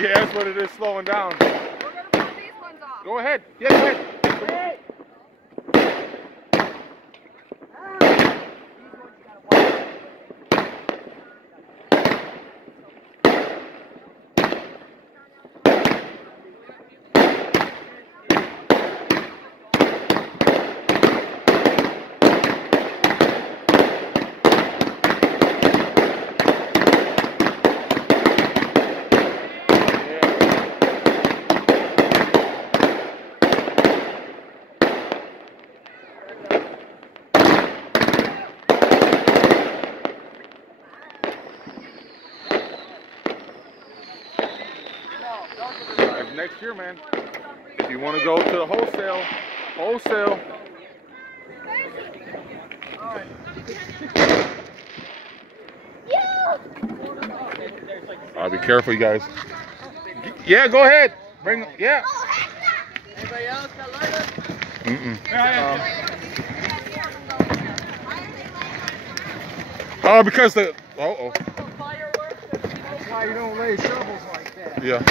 Yeah, that's what it is, slowing down. We're gonna pull these ones off. Go ahead. Yeah, go ahead. Hey. Next year, man. If you want to go to the wholesale. Be careful, you guys. Yeah, go ahead. Bring. Yeah. Anybody else got lighter? Because the. That's why you don't lay shovels like that. Yeah.